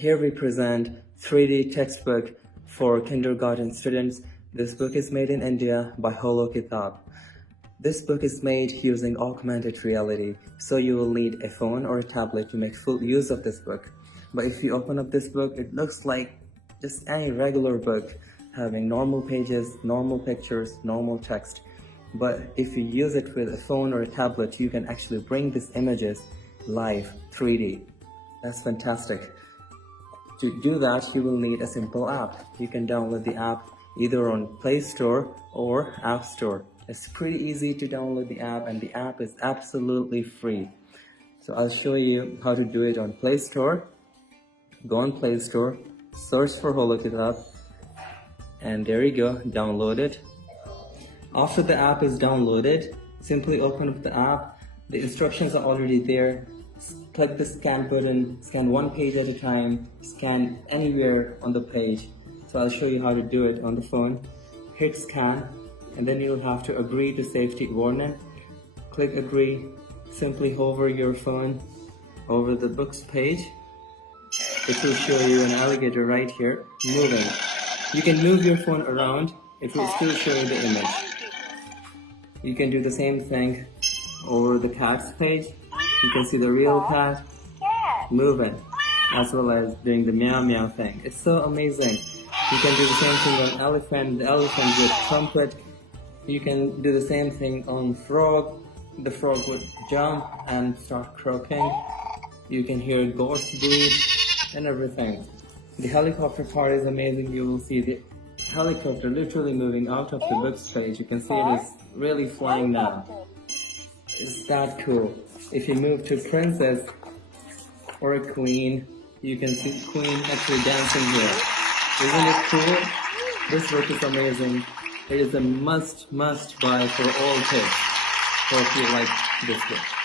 Here we present 3D textbook for kindergarten students. This book is made in India by HoloKitab. This book is made using augmented reality, so you will need a phone or a tablet to make full use of this book. But if you open up this book, it looks like just any regular book, having normal pages, normal pictures, normal text. But if you use it with a phone or a tablet, you can actually bring these images live, 3D. That's fantastic. To do that, you will need a simple app. You can download the app either on Play Store or App Store. It's pretty easy to download the app, and the app is absolutely free. So I'll show you how to do it on Play Store. Go on Play Store, search for HoloKitab, and there you go, download it. After the app is downloaded, simply open up the app. The instructions are already there. Click the scan button, scan one page at a time, scan anywhere on the page. So I'll show you how to do it on the phone. Hit scan, and then you'll have to agree to safety warning. Click agree, simply hover your phone over the books page. It will show you an alligator right here, moving. You can move your phone around, it will still show you the image. You can do the same thing over the cat's page. You can see the real cat moving, as well as doing the meow meow thing. It's so amazing. You can do the same thing on elephant, the elephant with trumpet. You can do the same thing on frog. The frog would jump and start croaking. You can hear ghosts breathe and everything. The helicopter part is amazing. You will see the helicopter literally moving out of the books page. You can see it is really flying now. It's that cool. If you move to princess or a queen, you can see the queen actually dancing here. Isn't it cool? This book is amazing. It is a must buy for all kids. Hope you like this book.